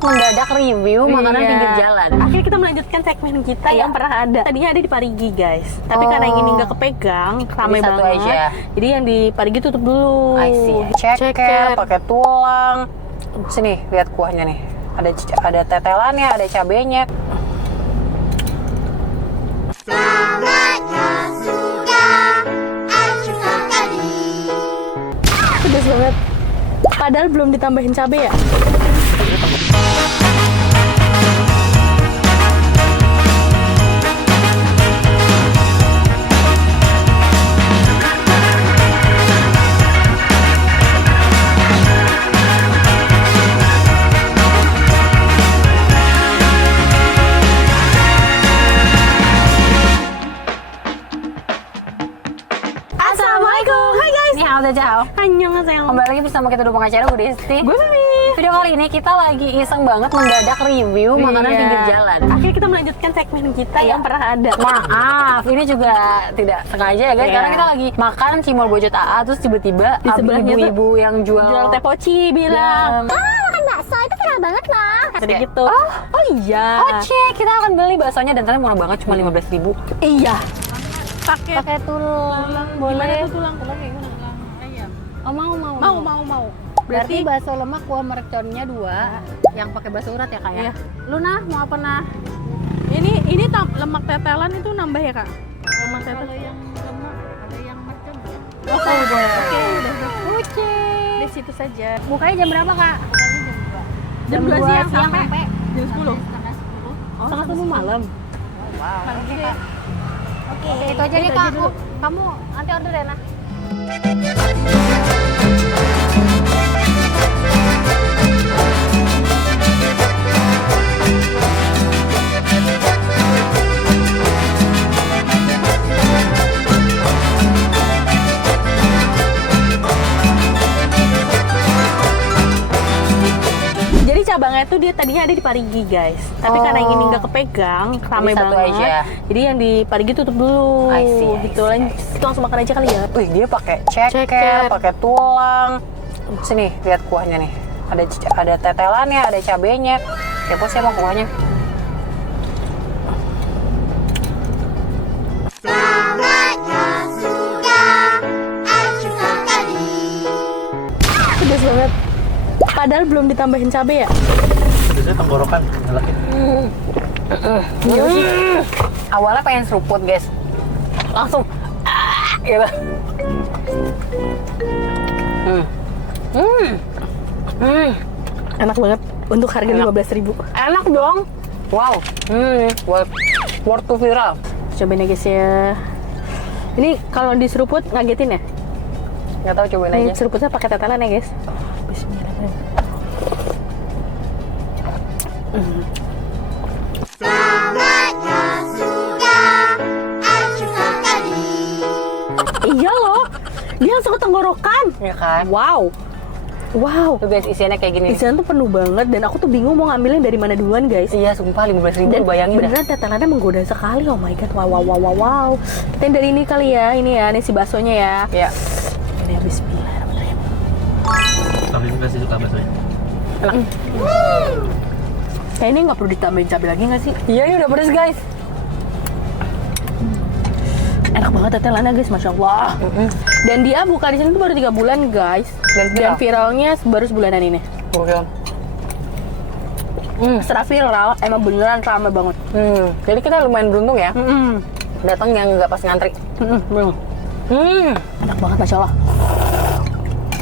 Mendadak review makanan pinggir jalan. Akhirnya kita melanjutkan segmen kita yang pernah ada. Tadinya ada di Parigi, guys. Tapi karena yang ini nggak kepegang, ramai satu banget. aja. Jadi yang di Parigi tutup dulu. I see. Ceker, pakai tulang. Sini, lihat kuahnya nih. Ada tetelannya, ada cabenya. Pedas banget. Padahal belum ditambahin cabai ya. Assalamualaikum. Hai guys. Ini hao ciao. Annyeonghaseyo. Kembali lagi bersama kita dua pengacara, gue Desti. Gue Mimi. Video kali ini kita lagi iseng banget mendadak review makanan pinggir jalan. Akhirnya kita melanjutkan segmen kita yang pernah ada. Maaf, ini juga tidak sengaja ya guys, karena kita lagi makan cimol bojot AA, terus tiba-tiba Di sebelahnya tuh ibu-ibu yang jual teh poci bilang, makan bakso itu viral banget loh. jadi gitu. Oh iya. Oke, kita akan beli baksonya dan ternyata murah banget, cuma 15.000. Iya. Pakai tulang, boleh. Tulang kayak gimana? Tulang ayam. Oh Mau. Berarti bakso lemak kuah merconnya 2, yang pakai bakso urat ya kak ya? Iya. Lu nah mau apa nah? Ini lemak tetelan itu nambah ya kak? Lemak tetelan. Kalau yang lemak, ada yang mercon ya? Oh, boleh. Oke, udah. Oke. Di situ saja. Bukanya jam berapa kak? Jam 2 siang sampai jam 10. setengah 10. Setengah 10 malam. Wow. Oke, Kak. Oke, itu aja deh itu kak. aja dulu. Kamu nanti order ya nah. Jadi cabangnya tuh dia tadinya ada di Parigi, guys. Tapi karena yang ini nggak kepegang, ramai satu banget. aja. Jadi yang di Parigi tutup dulu. I see, Gitu lah. Kita langsung makan aja kali ya. Wih, dia pakai ceker, Ceker. pakai tulang. Sini, lihat kuahnya nih. Ada tetelannya, ada cabenya. Kepo sih sama kuahnya. Pedas banget. Padahal belum ditambahin cabai ya. Biasanya tenggorokan ngelakin. Awalnya pengen seruput guys, langsung gitu. Enak banget untuk harga Enak. 15.000. Enak dong. Wow. Worth to viral. Cobain ya guys ya. Ini kalau diseruput ngagetin ya? Nggak tahu, cobain Ini aja. seruputnya pakai tetelan ya guys. Bismillahirrahmanirrahim. Iya loh, dia langsung ke tenggorokan. Ya kan? Wow. Tuh guys, isiannya kayak gini. Isian tuh penuh banget dan aku tuh bingung mau ngambilin dari mana duluan guys. Iya, sumpah 15.000 Dan bayangin dah. beneran tetelannya menggoda sekali. Oh my god, wow. Kita yang dari ini kali ya, ini si baksonya ya. Ya. Ini ya, bismillahirrahmanirrahim. Tapi juga sih suka baksonya. Kayak ini nggak perlu ditambahin cabai lagi nggak sih? Iya, ini udah pedes guys. Enak banget tetelannya guys, masya Allah. Dan dia buka di sini tuh baru 3 bulan guys. Dan viralnya baru sebulanan ini. Gokil. Setelah viral, emang beneran rame banget. Jadi kita lumayan beruntung ya. Datang yang nggak pas ngantri. Belum. Enak banget, masya Allah.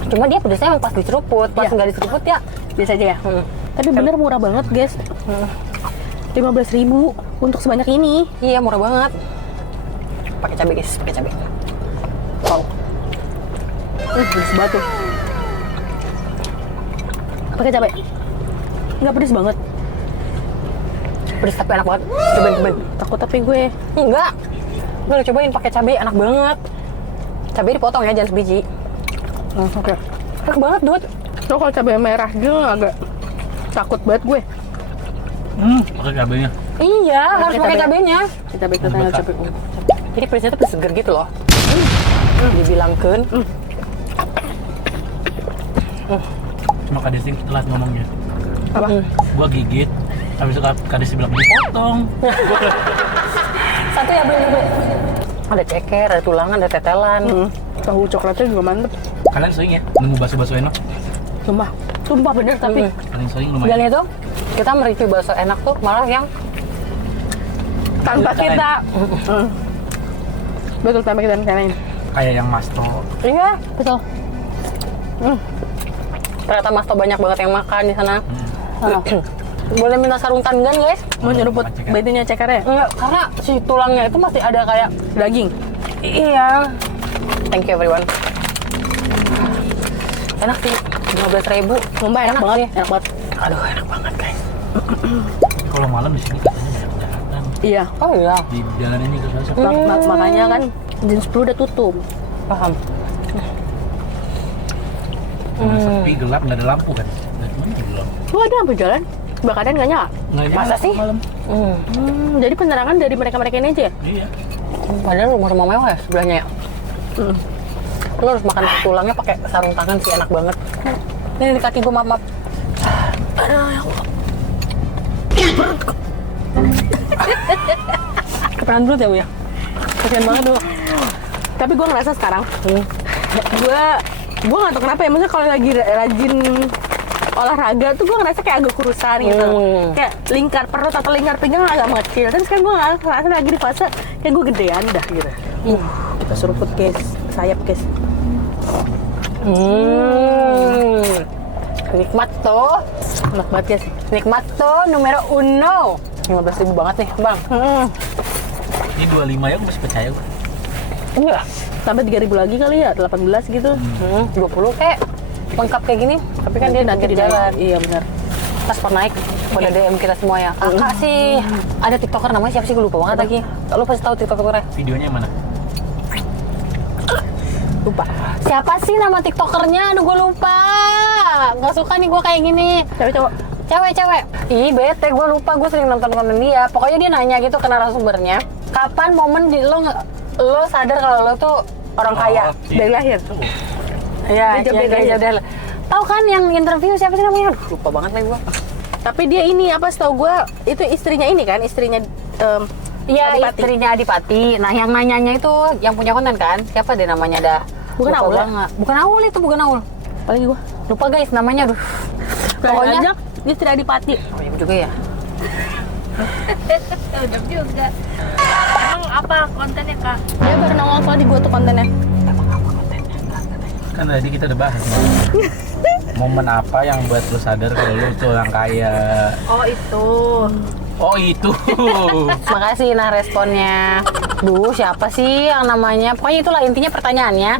Cuma dia pedesnya emang pas diseruput, pas Iya. nggak diseruput ya. Biasa aja ya. Tapi bener murah banget guys. 15.000 untuk sebanyak ini. Iya, murah banget. Pakai cabai guys, pakai cabai. Wow. Pedes banget tuh. Pakai cabai. Nggak pedes banget. Pedes tapi enak banget. Cobain. Takut tapi gue. Enggak. Udah cobain pakai cabai, enak banget. Cabai dipotong ya, jangan sebiji. Oke. Enak banget, Dut. Lo kalau cabai merah dia agak takut banget gue. Pakai cabenya. Iya, harus Pakai pakai cabai. cabainya. Kita baik tanggal cabai. Jadi pedesnya tuh seger gitu loh. Dibilangkan. Cuma Kak Desi telat ngomongnya. Apa? Gua gigit, habis itu kadis bilang dipotong. Satu ya beli. Ada ceker, ada tulangan, ada tetelan. Tahu coklatnya juga mantep. Kalian sering ya nemu bakso-bakso enak? Sumpah. Sumpah bener tapi Paling sering Dan lumayan. itu kita mereview bakso enak tuh malah yang tanpa kita. Betul, tanpa kita rencanain. Kayak yang Masto. iya betul. Ternyata Mas To banyak banget yang makan di sana. Boleh minta sarung tangan guys? Mau nyeruput betinya cekernya? Enggak, karena si tulangnya itu masih ada kayak Daging. iya. Thank you everyone. Enak sih, 15.000. Sumpah enak banget. sih. Enak banget. Aduh, enak banget guys. Kalau malam di sini katanya banyak jalanan. Iya. Oh iya, Di jalan ini ke sana. Makanya kan jam 10 udah tutup. paham. Sepi, gelap, nggak ada lampu kan? Dari mana gelap? Lu ada lampu jalan? Bakaran nggak nyala? Nggak Masa nyala sih? Malam. Jadi penerangan dari mereka-mereka ini aja ya? Iya. Padahal rumah-rumah mewah ya sebelahnya ya. Lo harus makan tulangnya pakai sarung tangan sih, enak banget. Ini di kaki gue, maaf. Keperan dulu ya, Bu ya? Kasian banget dulu. Tapi gue ngerasa sekarang, gue nggak tahu kenapa ya, maksudnya kalau lagi rajin olahraga tuh gue ngerasa kayak agak kurusan gitu, kayak lingkar perut atau lingkar pinggang agak mengecil. Dan sekarang gue ngerasa lagi di fase kayak gue gedean dah gitu. Kita seruput guys, sayap guys. Nikmat tuh. Enak banget guys. Nikmat tuh, numero uno. 15.000 banget nih, Bang. Ini 25 ya, gue masih percaya gue. Enggak. Tambah 3.000 lagi kali ya, 18 gitu. 20 kayak lengkap kayak gini. Tapi kan dia nanti di jalan. Iya benar. Pas pas naik, pada DM kita semua ya. Kakak sih, ada TikToker namanya siapa sih? Gue lupa banget lagi. Lo pasti tahu TikTokernya. Videonya yang mana? Lupa. Siapa sih nama TikTokernya? Aduh, gue lupa. Gak suka nih gue kayak gini. Cewek cowok. Cewek. Ih, bete. Gue lupa. Gue sering nonton konten dia. Pokoknya dia nanya gitu ke narasumbernya. Kapan momen lo sadar kalau lo tuh orang kaya? Dari lahir. Iya, Dia jawab tahu kan yang interview siapa sih namanya? Aduh, lupa banget lagi gue. Tapi dia ini apa setahu gue itu istrinya ini kan, istrinya Iya, Adipati. istrinya Adipati. Nah, yang nanyanya itu yang punya konten kan? Siapa deh namanya dah? Bukan Lupa Aul ya? banget. Bukan Aul itu, bukan Aul. apalagi gue. Lupa guys namanya, aduh. Pokoknya Pokoknya dia istri Adipati. oh, iya juga ya. Udah juga. Emang apa kontennya kak? Dia baru nongol soal di gue tuh kontennya. Kan tadi kita udah bahas. Momen apa yang buat lu sadar kalau lu tuh orang kaya? Oh itu. Oh itu. Makasih nah responnya. Duh, siapa sih yang namanya? Pokoknya itulah intinya pertanyaannya.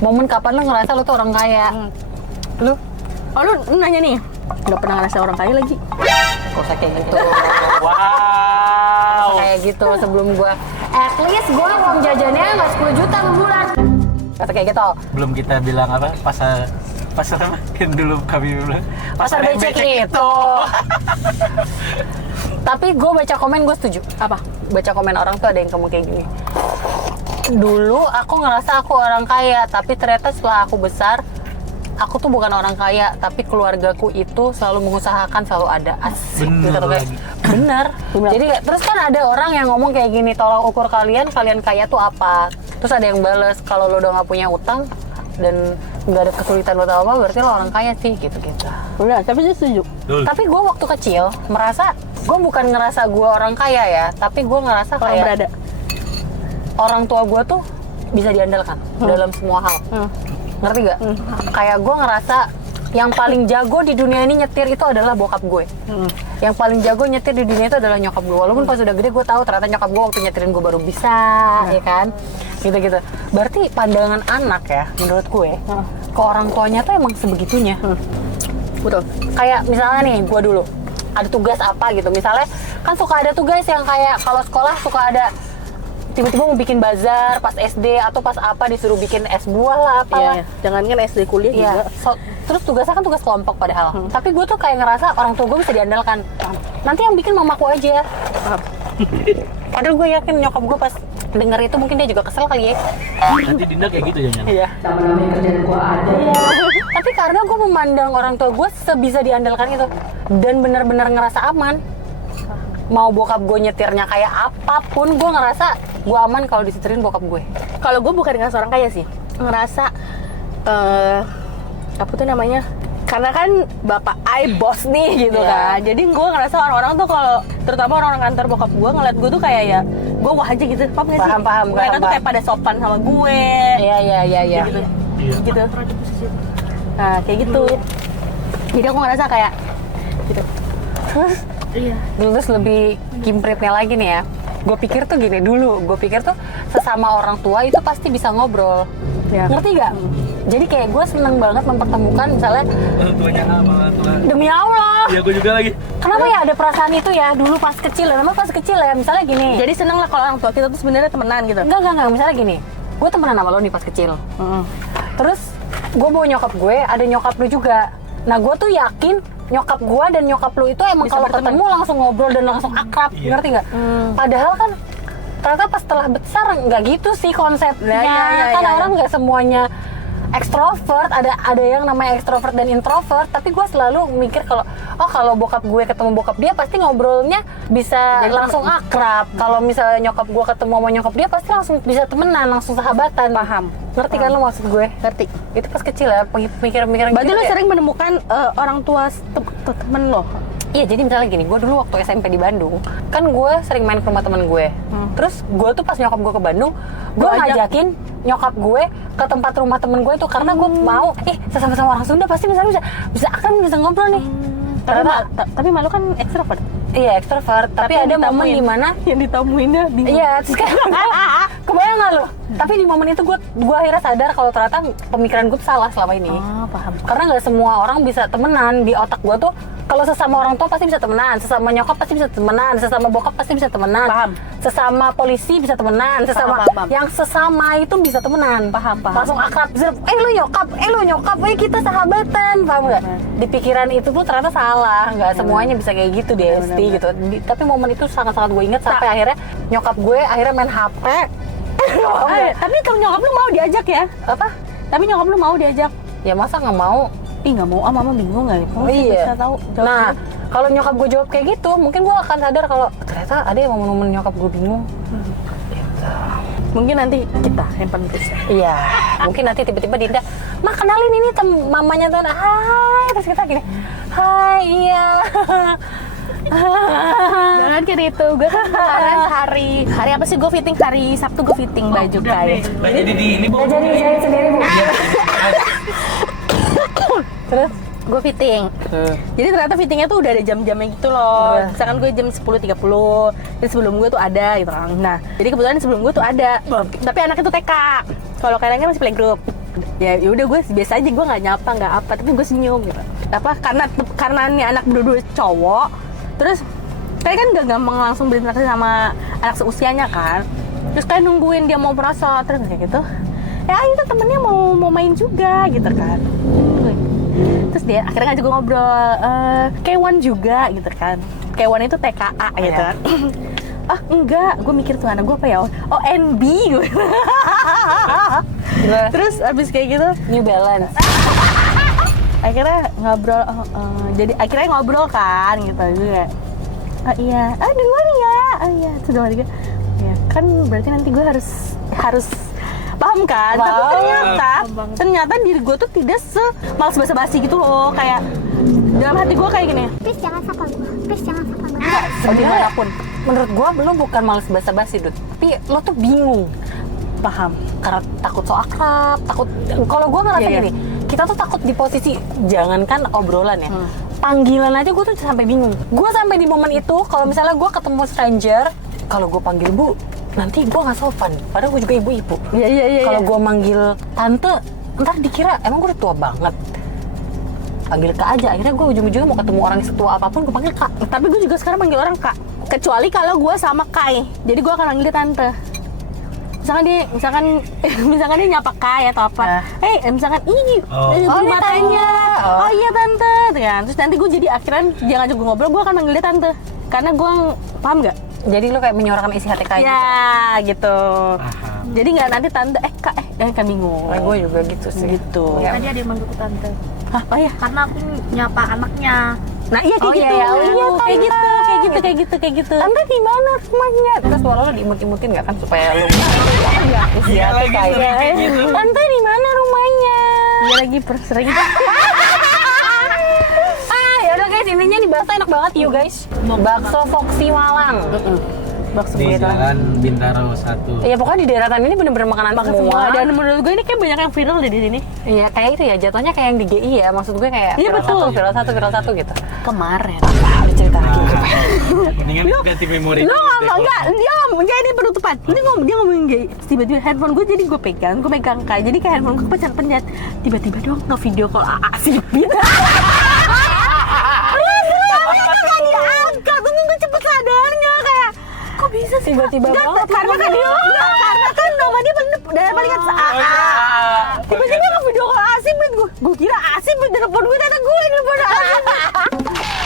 Momen kapan lu ngerasa lu tuh orang kaya? Lu? Oh lu nanya nih, nggak pernah ngerasa orang kaya lagi? Gak usah kayak gitu. Wow. Kayak gitu sebelum gua at least gua uang jajannya nggak 10 juta per bulan. Kata kayak gitu. Belum kita bilang apa pasar apa yang dulu kami bilang Pasar becek itu. Tapi gue baca komen gue setuju. Apa? Baca komen orang tuh ada yang ngomong kayak gini. Dulu aku ngerasa aku orang kaya, tapi ternyata setelah aku besar, aku tuh bukan orang kaya, tapi keluargaku itu selalu mengusahakan, selalu ada. Asik Bener gitu kayak. lagi. Bener. Jadi terus kan ada orang yang ngomong kayak gini, tolong ukur kalian kaya tuh apa? Terus ada yang bales, kalau lo udah nggak punya utang dan nggak ada kesulitan buat apa, berarti lo orang kaya sih, gitu-gitu. Udah, tapi dia setuju. Tapi gue waktu kecil merasa, gue bukan ngerasa gue orang kaya ya, tapi gue ngerasa Kalau kayak berada. orang tua gue tuh bisa diandalkan dalam semua hal. Ngerti gak? Kayak gue ngerasa yang paling jago di dunia ini nyetir itu adalah bokap gue. Yang paling jago nyetir di dunia itu adalah nyokap gue. Walaupun pas udah gede gue tahu ternyata nyokap gue waktu nyetirin gue baru bisa, ya kan? Gitu-gitu. Berarti pandangan anak ya, menurut gue, ke orang tuanya tuh emang sebegitunya. Betul. Kayak misalnya nih, gue dulu ada tugas apa gitu. Misalnya kan suka ada tugas yang kayak kalau sekolah suka ada tiba-tiba mau bikin bazar pas SD atau pas apa disuruh bikin es buah lah apalah. Iya, jangan kan SD kuliah Iya. juga. Terus tugasnya kan tugas kelompok padahal. Tapi gue tuh kayak ngerasa orang tua gue bisa diandalkan. Nanti yang bikin mamaku aja. Padahal gue yakin nyokap gue pas denger itu mungkin dia juga kesel kali ya. Nanti Dinda kayak gitu jangan. Iya. Tapi karena gue memandang orang tua gue sebisa diandalkan itu dan benar-benar ngerasa aman. Mau bokap gue nyetirnya kayak apapun, gue ngerasa gue aman kalau disetirin bokap gue. Kalau gue bukan ngerasa orang kaya sih, ngerasa apa tuh namanya? Karena kan bapak I bos nih gitu kan. Jadi gue ngerasa orang-orang tuh kalau terutama orang-orang kantor bokap gue ngeliat gue tuh kayak ya gue wah aja gitu. Paham gak sih? Paham. Mereka tuh kayak pada sopan sama gue. Iya. Gitu. Gitu. Nah, kayak gitu. Jadi aku ngerasa kayak gitu. Terus lebih kimpritnya lagi nih ya. Gue pikir tuh gini dulu, gue pikir tuh sesama orang tua itu pasti bisa ngobrol. Ya. Ngerti gak? Jadi kayak gue seneng banget mempertemukan misalnya Orang tuanya sama orang tua. demi Allah. Iya, gue juga lagi. Kenapa ya ada perasaan itu ya dulu pas kecil? Memang pas kecil ya, misalnya gini. Jadi seneng lah kalau orang tua kita tuh sebenarnya temenan gitu. Enggak, misalnya gini. Gue temenan sama lo nih pas kecil. Terus gue bawa nyokap gue, ada nyokap lu juga. Nah gue tuh yakin nyokap gue dan nyokap lu itu emang Bisa kalau berteman. ketemu langsung ngobrol dan langsung akrab, ngerti nggak? Padahal kan ternyata pas setelah besar nggak gitu sih konsepnya. Kan orang nggak semuanya ekstrovert, ada yang namanya ekstrovert dan introvert. Tapi gue selalu mikir kalau bokap gue ketemu bokap dia pasti ngobrolnya bisa langsung akrab. Kalau misalnya nyokap gue ketemu sama nyokap dia pasti langsung bisa temenan, langsung sahabatan. Paham. Ngerti kan lo maksud gue? Ngerti. Itu pas kecil ya, mikir-mikir Berarti gitu lo ya. sering menemukan orang tua temen lo? Iya, jadi misalnya gini, gue dulu waktu SMP di Bandung, kan gue sering main ke rumah temen gue. Terus gue tuh pas nyokap gue ke Bandung, gue Lo ajak? ngajakin nyokap gue ke tempat rumah temen gue itu karena gue mau, sama-sama orang Sunda pasti bisa akan bisa ngobrol nih. Tapi malu kan ekstrovert. Iya, ekstrovert, tapi yang ada momen ditamuin- dimana yang ditamuinnya bingung. iya, terus kayak kebayang nggak lo? Tapi di momen itu gue akhirnya sadar kalau ternyata pemikiran gue tuh salah selama ini. Paham. Karena nggak semua orang bisa temenan. Di otak gue tuh kalau sesama orang tua pasti bisa temenan, sesama nyokap pasti bisa temenan, sesama bokap pasti bisa temenan, Paham. sesama polisi bisa temenan, sesama Paham. yang sesama itu bisa temenan. Paham. Langsung akrab, lu nyokap, kita sahabatan, paham nggak? Di pikiran itu tuh ternyata salah, nggak semuanya bisa kayak gitu di SD gitu. Tapi momen itu sangat-sangat gue ingat sampai akhirnya nyokap gue akhirnya main HP. Tapi kalau nyokap lu mau diajak ya? Apa? Tapi nyokap lu mau diajak? Ya masa nggak mau? Ih nggak mau, mama bingung nggak? Oh iya. Bisa tahu. Nah, kalau nyokap gue jawab kayak gitu, mungkin gue akan sadar kalau ternyata ada yang momen-momen nyokap gue bingung. Mungkin nanti kita handphone terus. Iya, mungkin nanti tiba-tiba Dinda, "Ma, kenalin ini mamanya tuh." Hai, terus kita gini, "Hai, iya." Jangan kayak itu. Gue kan kemarin hari apa sih gue fitting, hari Sabtu gue fitting baju kain. Nggak jadi di ini, Bu. Nggak jadi jahit sendiri, Bu. Terus Gue fitting. Jadi ternyata fittingnya tuh udah ada jam-jamnya gitu loh. Misalkan gue jam 10.30, jadi sebelum gue tuh ada gitu kan. Nah, jadi kebetulan sebelum gue tuh ada. Tapi anaknya tuh TK. Kalau kalian kan masih playgroup. Ya udah gue biasa aja, gue nggak nyapa nggak apa, tapi gue senyum gitu. Apa karena ini anak berdua cowok, terus kalian kan gak gampang langsung berinteraksi sama anak seusianya kan. Terus kalian nungguin dia mau merasa terus kayak gitu. Ya itu temennya mau main juga gitu kan. Terus dia akhirnya ngajak gue ngobrol, K1 juga gitu kan. K1 itu TKA gitu kan. Ah enggak, gue mikir tuh anak gue apa ya? Oh NB gue. Terus abis kayak gitu New Balance. akhirnya ngobrol, jadi akhirnya ngobrol kan gitu juga. Oh iya, duluan ya, oh iya, itu duluan juga. Ya kan berarti nanti gue harus paham kan? Tapi ternyata diri gue tuh tidak malas basa-basi gitu loh, kayak dalam hati gue kayak gini. Please jangan sapa gue. Please jangan sapa gue. Dimanapun Menurut gue lo bukan males basa-basi, Dut. Tapi lo tuh bingung. paham. Karena takut so akrab, takut. Kalau gue ngerasa Iya. gini, kita tuh takut di posisi, jangankan obrolan ya, panggilan aja gue tuh sampai bingung. Gue sampai di momen itu, kalau misalnya gue ketemu stranger, kalau gue panggil Bu, nanti gue nggak sopan. Padahal gue juga ibu-ibu. Iya. Kalau gue manggil tante, ntar dikira emang gue udah tua banget. Panggil Kak aja. Akhirnya gue ujung-ujungnya mau ketemu orang setua apapun, gue panggil Kak. Tapi gue juga sekarang manggil orang Kak. Kecuali kalau gue sama Kai, jadi gue akan manggil dia Tante. Misalkan dia nyapa Kai atau apa. Misalkan beli matanya. Tante. Oh iya Tante, gitu kan. Terus nanti gue jadi akhirnya dia ngajak gue ngobrol, gue akan manggil dia Tante. Karena gue paham nggak? Jadi lo kayak menyuarakan isi hati Kak. Ya gitu. Paham. Jadi nggak nanti Tante, Kak, kan bingung. Gue juga gitu sih. Gitu. Ya. Tadi ada yang manggil ke tante. Hah, oh ya. Karena aku nyapa anaknya. Nah iya kayak Oh, gitu. iya, iya, Kayak gitu. Tante di mana rumahnya? Terus suara lo diimut-imutin nggak kan supaya lo Iya lagi sering kayak gitu. Tante di mana rumahnya? Iya lagi sering. Ya udah guys, intinya nih bakso enak banget yuk guys. Bakso Foxy Malang. Bakso Di Bintaro. Jalan Bintaro 1. Iya pokoknya di daeratan ini bener-bener makanan Makan semua. semua. Dan menurut gue ini kayak banyak yang viral deh di sini. Iya kayak itu ya, jatuhnya kayak yang di GI ya. Maksud gue kayak Iya, betul. viral satu gitu. Kemarin. Ada cerita lagi. Mendingan ganti memori. Lu ngomong enggak ini penutupan. Dia ngomongin gay. Tiba-tiba handphone gue jadi gue pegang kayak jadi kayak handphone gue pencet. Tiba-tiba dong nge-video call AA Sipit. Gak diangkat, tunggu gue cepet sadarnya kayak kok bisa sih Tiba-tiba Nggak, banget. karena kan nama dia dari paling atas AA. Tiba-tiba nge-video call AA Sipit gue kira AA Sipit di telepon gue ternyata gue di telepon AA Sipit.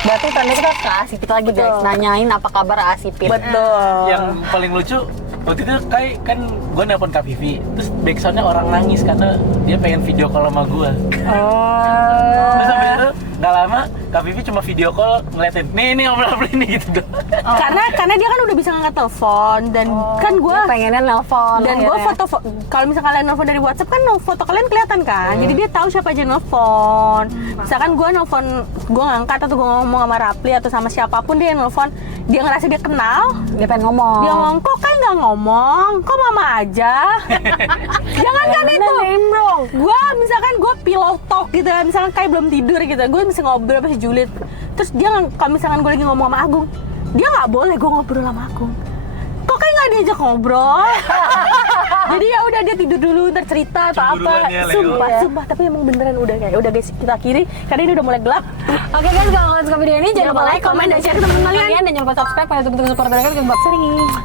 Berarti tadi kita ke Asipit lagi guys, nanyain apa kabar Asipit. Betul. Yang paling lucu waktu itu kayak kan gue nelpon Kak Vivi, terus backsoundnya orang nangis karena dia pengen video call sama gue. Terus habis itu nggak lama Kak Vivi cuma video call ngeliatin, nih obrol ini gitu doang. Karena dia kan udah bisa ngangkat telepon dan kan gue Dia pengennya nelpon. dan gue akhirnya. foto kalau misalkan kalian nelfon dari WhatsApp kan foto kalian kelihatan kan, jadi dia tahu siapa aja nelfon. Misalkan gue nelfon, gue ngangkat atau gue ngomong sama Rapli atau sama siapapun dia nelfon, dia ngerasa dia kenal, Dia pengen ngomong. dia ngomong kok kayak nggak ngomong, kok mama aja. Jangan kan itu. Gue misalkan gue pillow talk gitu ya, misalkan kayak belum tidur gitu, gue bisa ngobrol sama si Juliet. Terus dia kalau misalkan gue lagi ngomong sama Agung, dia nggak boleh gue ngobrol sama Agung. Kok kayak nggak diajak ngobrol? Jadi ya udah dia tidur dulu, ntar cerita atau apa. Cemburuan ya, Leo. Sumpah, tapi emang beneran udah kayak udah guys kita akhiri karena ini udah mulai gelap. Oke guys, kalau kalian suka video ini jangan lupa like, comment, dan share ke teman-teman kalian. Dan jangan lupa subscribe pada tunggu support mereka ke box sering.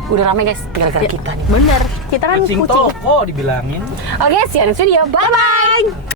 Udah rame guys, gara-gara kita nih. Bener, kita kan Kucing kucing. toko dibilangin. Oke, see you next video. Bye-bye!